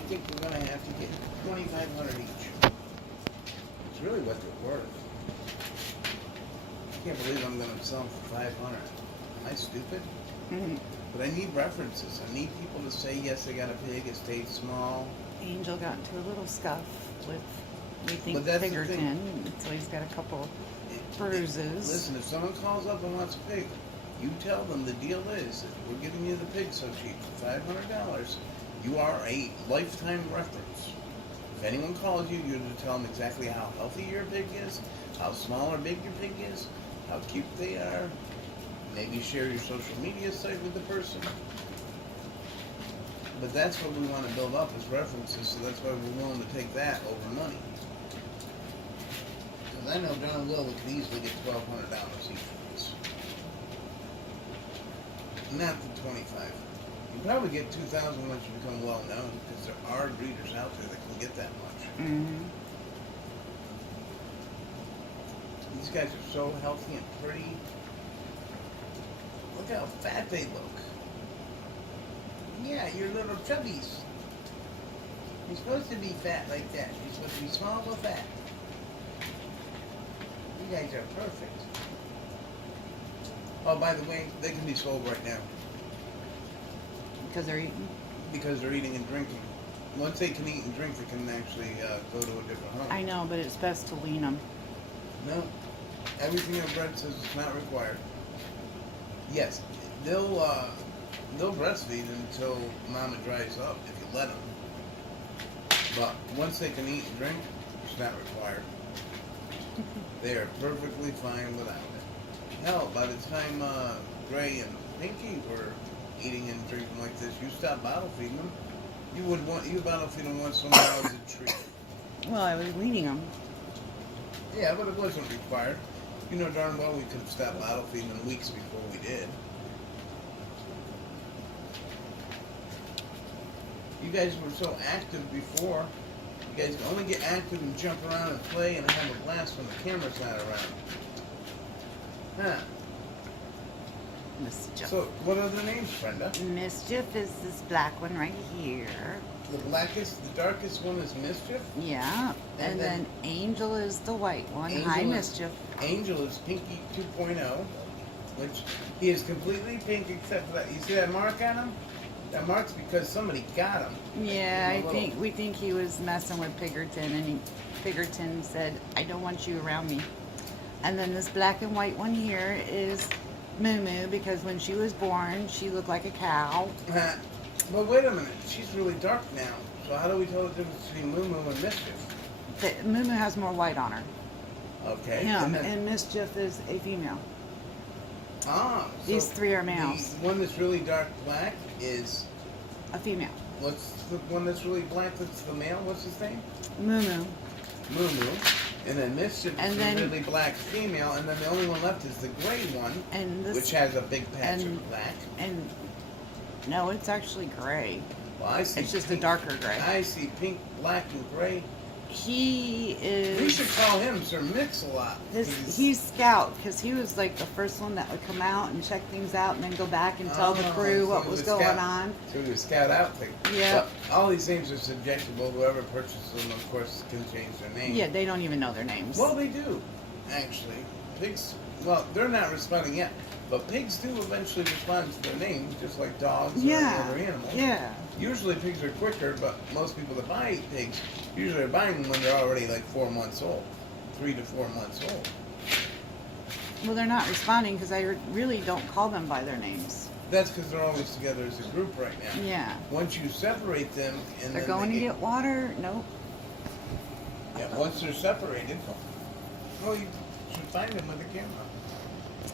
I think we're gonna have to get 2,500 each. It's really what they're worth. I can't believe I'm gonna sell them for 500. Am I stupid? Mm-hmm. But I need references. I need people to say, yes, I got a pig, it stayed small. Angel got into a little scuff with, we think, But that's the Piggerton, thing. so he's got a couple bruises. Listen, if someone calls up and wants a pig, you tell them the deal is that we're giving you the pig so cheap for $500. You are a lifetime reference. If anyone calls you, you're to tell them exactly how healthy your pig is, how small or big your pig is, how cute they are. Maybe share your social media site with the person. But that's what we want to build up as references, so that's why we're willing to take that over money. Because I know darn well we could easily get $1,200 each for this. Not the 25. You probably get 2,000 once you become well known, because there are breeders out there that can get that much. Mm-hmm. These guys are so healthy and pretty. Look how fat they look. Yeah, you're little chubbies. You're supposed to be fat like that. You're supposed to be small but fat. You guys are perfect. Oh, by the way, they can be sold right now. Because they're eating? Because they're eating and drinking. Once they can eat and drink, they can actually go to a different home. I know, but it's best to wean them. No. Everything in bread says it's not required. Yes, they'll breastfeed until mama dries up if you let them. But once they can eat and drink, it's not required. They are perfectly fine without it. Hell, by the time Gray and Pinky were eating and drinking like this, you stop bottle feeding them. You bottle feed them once in a while as a treat. Well, I was weaning them. Yeah, but it wasn't required. You know darn well we could have stopped bottle feeding them weeks before we did. You guys were so active before. You guys only get active and jump around and play and have a blast when the camera's not around. Huh. Mischief. So, what are the names, Brenda? Mischief is this black one right here. The blackest, the darkest one is Mischief? Yeah. And then Angel is the white one. Hi, Mischief. Angel is Pinky 2.0, which he is completely pink except for that. You see that mark on him? That mark's because somebody got him. Yeah, we think he was messing with Piggerton, and Piggerton said, "I don't want you around me." And then this black and white one here is Moo Moo, because when she was born, she looked like a cow. But wait a minute, she's really dark now. So how do we tell the difference between Moo Moo and Mischief? Moo Moo has more white on her. Okay. Yeah, and Mischief is a female. Ah. So these three are males. The one that's really dark black is a female. What's the one that's really black that's the male? What's his name? Moo Moo. Moo Moo. And then Mischief is then, the really black female, and then the only one left is the gray one, which has a big patch of black. And no, it's actually gray. Well, I see. It's just a darker gray. I see pink, black, and gray. He is. We should call him Sir Mix-a-Lot. He's Scout, because he was like the first one that would come out and check things out and then go back and tell the crew what was going on. So he was Scout out thing. Yeah. But all these names are subjectable. Whoever purchases them, of course, can change their name. Yeah, they don't even know their names. Well, they do, actually. Pigs, well, they're not responding yet. But pigs do eventually respond to their names, just like dogs or other animals. Yeah. Usually pigs are quicker, but most people that buy pigs usually are buying them when they're already like 4 months old, 3 to 4 months old. Well, they're not responding because I really don't call them by their names. That's because they're always together as a group right now. Yeah. Once you separate them, and they're going to get water. Nope. Yeah. Once they're separated, well, you should find them with the camera.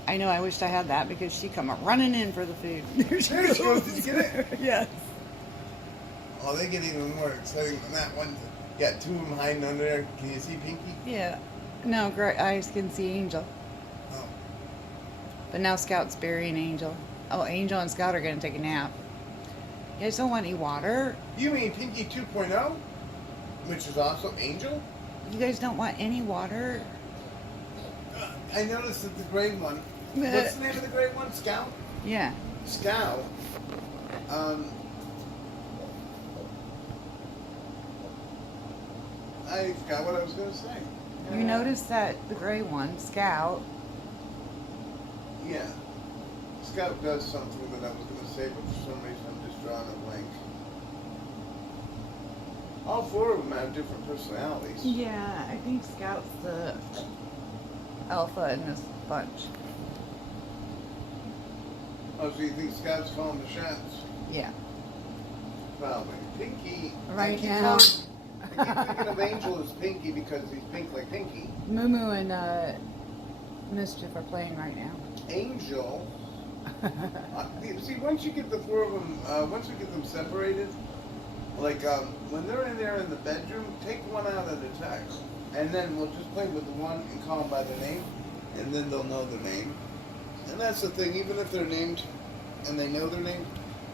I know, I wished I had that because she come running in for the food. There she goes. Did you get it? Yes. Oh, they get even more exciting than that one. You got 2 of them hiding under there. Can you see Pinky? Yeah. No, great. I can see Angel. Oh. But now Scout's burying Angel. Oh, Angel and Scout are going to take a nap. You guys don't want any water? You mean Pinky 2.0? Which is also Angel? You guys don't want any water? I noticed that the gray one. What's the name of the gray one? Scout? Yeah. Scout. I forgot what I was going to say. You noticed that the gray one, Scout. Yeah. Scout does something that I was going to say, but for some reason I'm just drawing a blank. All four of them have different personalities. Yeah, I think Scout's the alpha in this bunch. Oh, so you think Scout's calling the shots? Yeah. Probably. Pinky. Right now. I keep thinking of Angel as Pinky because he's pink like Pinky. Moo Moo and Mischief are playing right now. Angel. See, once you get the four of them, once you get them separated, like when they're in there in the bedroom, take one out at a time, and then we'll just play with the one and call them by their name, and then they'll know their name. And that's the thing, even if they're named and they know their name,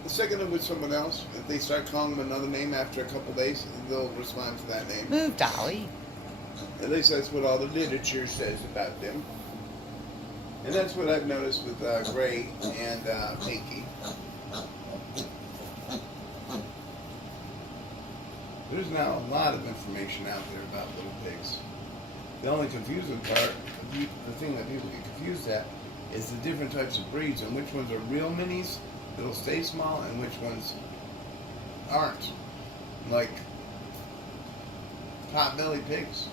the second they're with someone else, if they start calling them another name after a couple days, they'll respond to that name. Move, Dolly. At least that's what all the literature says about them. And that's what I've noticed with Gray and Pinky. There's now a lot of information out there about little pigs. The only confusing part, the thing that people get confused at, is the different types of breeds and which ones are real minis that'll stay small and which ones aren't. Like potbelly pigs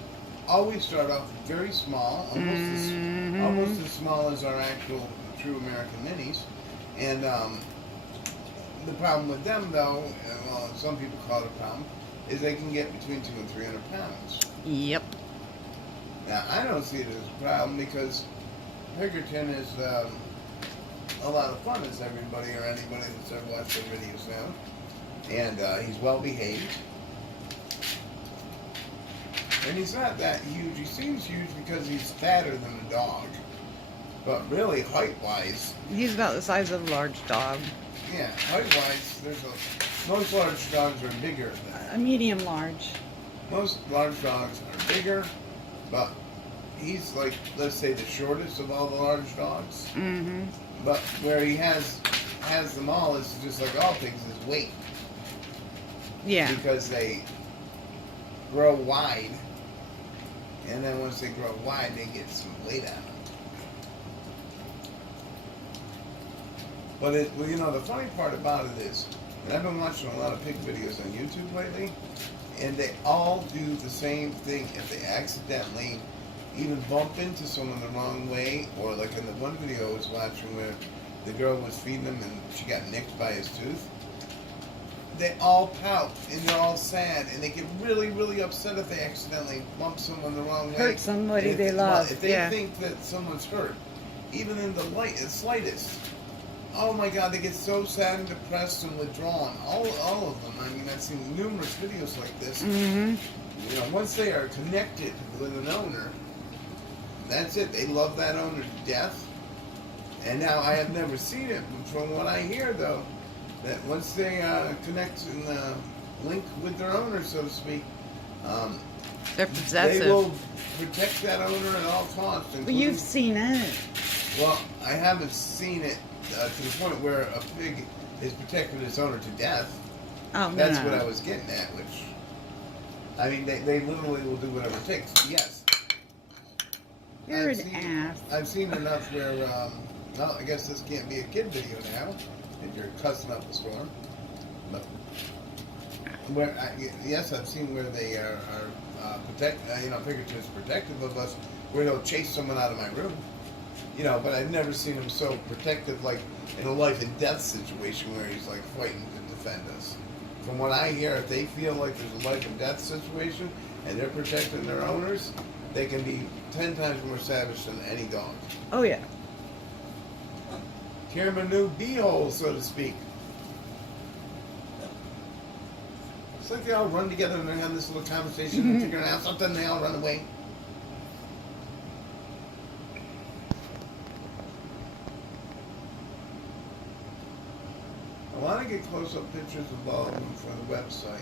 always start off very small, almost as small as our actual true American minis. And the problem with them, though, well, some people call it a problem, is they can get between 200 and 300 pounds. Yep. Now, I don't see it as a problem because Piggerton is a lot of fun, as everybody or anybody that's ever watched their videos now. And he's well behaved. And he's not that huge. He seems huge because he's fatter than a dog. But really, height-wise... He's about the size of a large dog. Yeah, height-wise, most large dogs are bigger than... A medium large. Most large dogs are bigger, but he's like, let's say, the shortest of all the large dogs. Mm-hmm. But where he has them all is just like all pigs, is weight. Yeah. Because they grow wide, and then once they grow wide, they get some weight on them. But well, you know, the funny part about it is, and I've been watching a lot of pig videos on YouTube lately, and they all do the same thing. If they accidentally even bump into someone the wrong way, or like in the one video I was watching where the girl was feeding him and she got nicked by his tooth, they all pout and they're all sad and they get really, really upset if they accidentally bump someone the wrong way. Hurt somebody they love. If they think that someone's hurt, even in the slightest, oh my God, they get so sad and depressed and withdrawn. All of them. I mean, I've seen numerous videos like this. Mm-hmm. You know, once they are connected with an owner, that's it. They love that owner to death. And now I have never seen it, but from what I hear, though, that once they connect and link with their owner, so to speak, they're possessive. they will protect that owner at all costs. Well, you've seen it. Well, I haven't seen it to the point where a pig is protecting its owner to death. Oh, no, That's no. what I was getting at, which, I mean, they literally will do whatever it takes. Yes. You're an ass. I've seen enough where, well, I guess this can't be a kid video now, if you're cussing up a storm. But, yes, I've seen where they are Piggerton's protective of us, where they'll chase someone out of my room. You know, but I've never seen him so protective, like in a life and death situation where he's like fighting to defend us. From what I hear, if they feel like there's a life and death situation and they're protecting their owners, they can be 10 times more savage than any dog. Oh, yeah. Tear them a new beehole, so to speak. It's like they all run together and they're having this little conversation and figuring out something, they all run away. I want to get close-up pictures of all of them for the website.